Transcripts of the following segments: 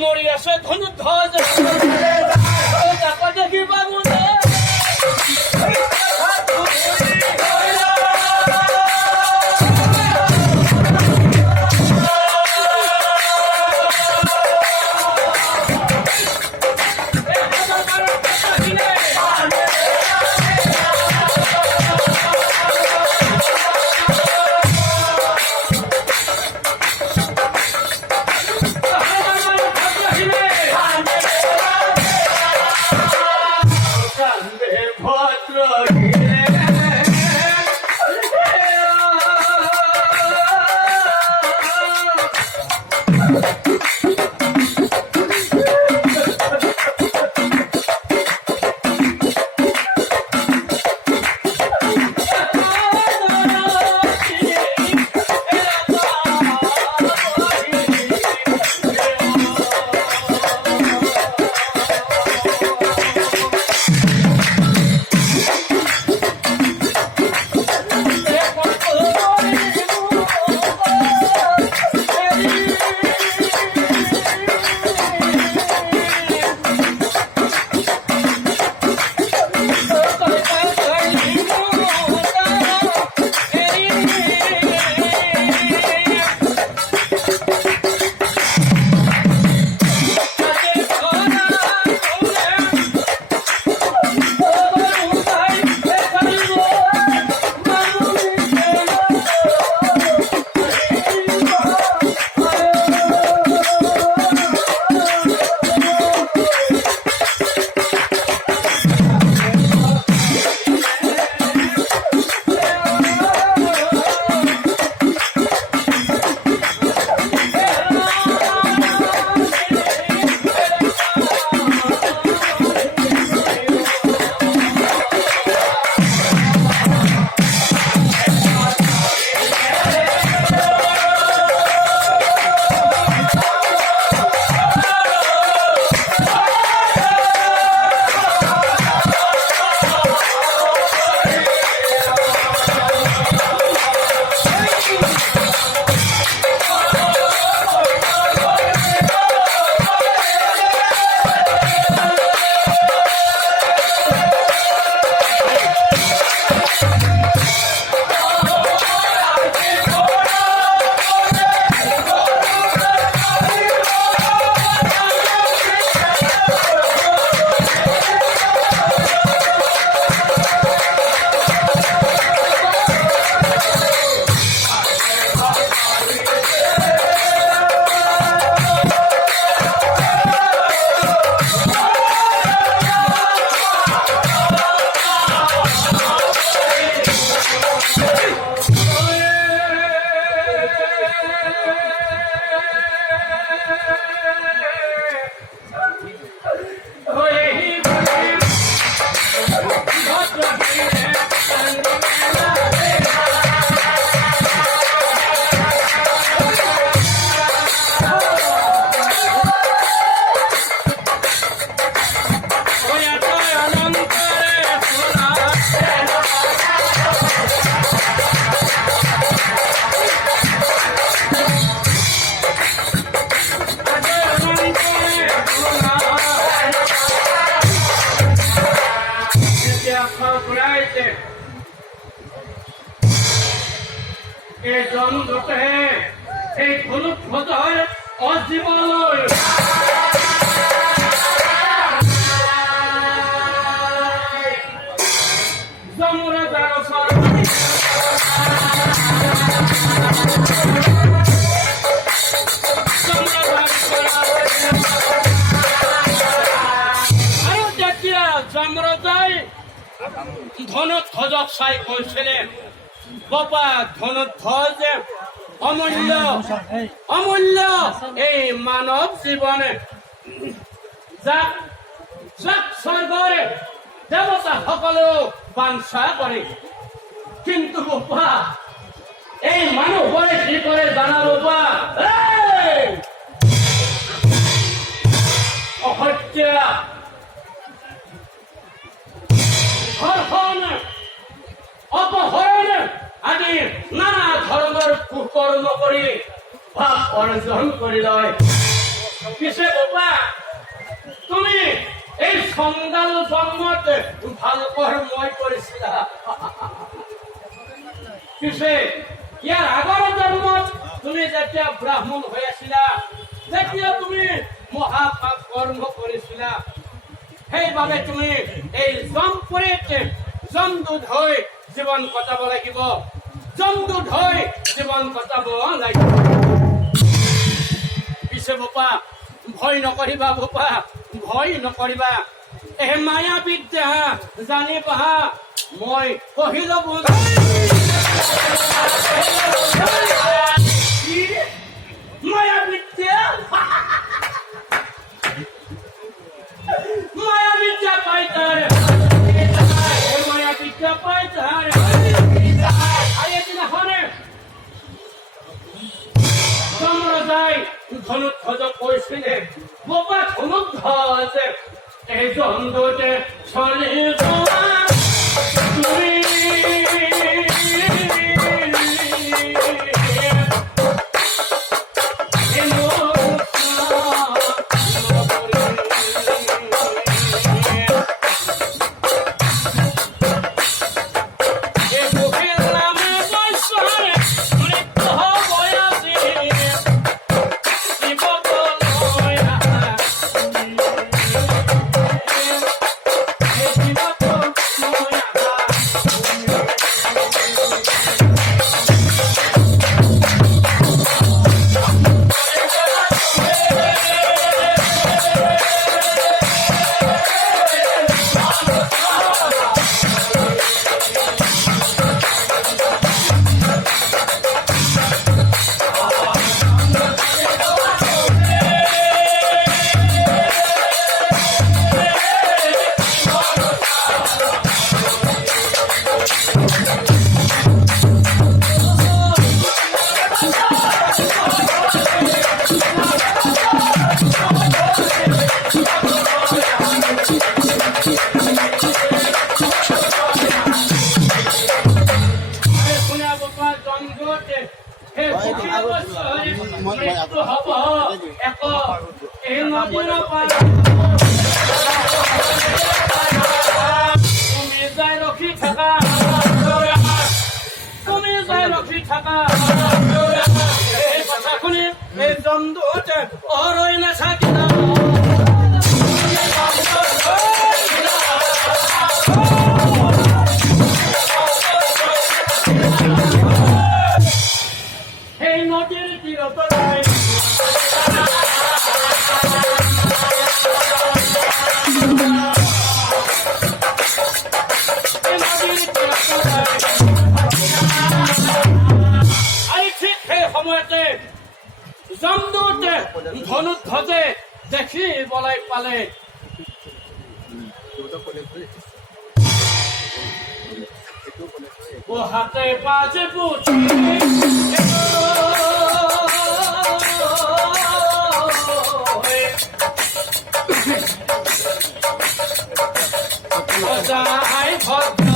মরিয়াছে ধনুধ্বজ দেখি বাবু ধনুধ্বজক চাই কৈছিলেন বাবা ধনুধ্বজ অমূল্য অমূল্য এই মানৱ জীৱনে যাক যাক স্বৰ্গৰ দেৱতা সকলেও বাঞ্ছা কৰে কিন্তু বাবা এই মানুহবোৰে কি কৰে জানা বাবা অহত্যা কৰ্ম কৰি ভাৱ অৰ্জন কৰি লয়। পিছে বাবা তুমি এই সংগাল জন্মত ভাল কৰ্মই কৰিছিলা। পিছে ইয়াৰ আগৰ জন্মত তুমি যেতিয়া ব্ৰাহ্মণ হৈ আছিলা, যেতিয়া তুমি মহাপাপ কৰ্ম কৰিছিলা, সেইবাবে তুমি এই জমপুৰীত জমদূত হৈ জীৱন কটাব লাগিব, জমদূত হৈ জীৱন কটাব লাগিব। পিছে বোপা ভয় নকৰিবা, বোপা ভয় নকৰিবা। এই মায়া বিদ্যা জানিবা, মই কহিলো মায়া বিদ্যা মায়া বিদ্যা পাইতার মায়া বিদ্যা পাইতার দিনাখনে চন্দ্ৰজাই ধনুধ্বজ কৈছিলে, বাবা ধনুধ্বজ এই জন্দুতে চলি যোৱা তুমি ধনুধ্বজে দেখিবলৈ পালে ও হাতে পাঁচে পুছি যাই ভক্ত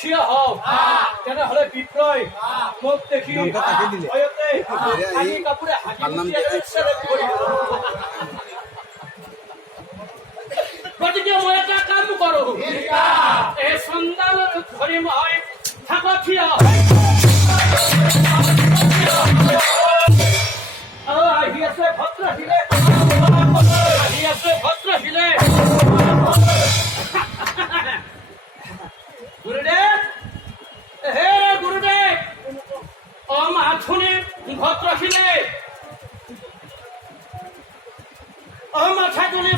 থিয় হওক তেনেহলে বিপ্ৰই মোক দেখি ভয়তে হাগি কাপোৰে হাগি মুতি গতিকে মই এটা কাম কৰো এই চন্দাল ধৰি মই থাক থিয় আহি আছে ভদ্ৰশিলে আহি আছে ভদ্ৰশিলে গুৰুদেৱ হে গুৰুদেৱ মাথুনি ভদ্ৰশিলে মাথাজনী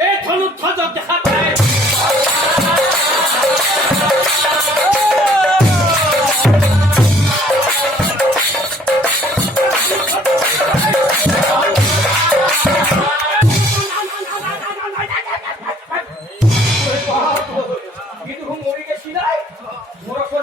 এই ধনুদ্ধ দেখা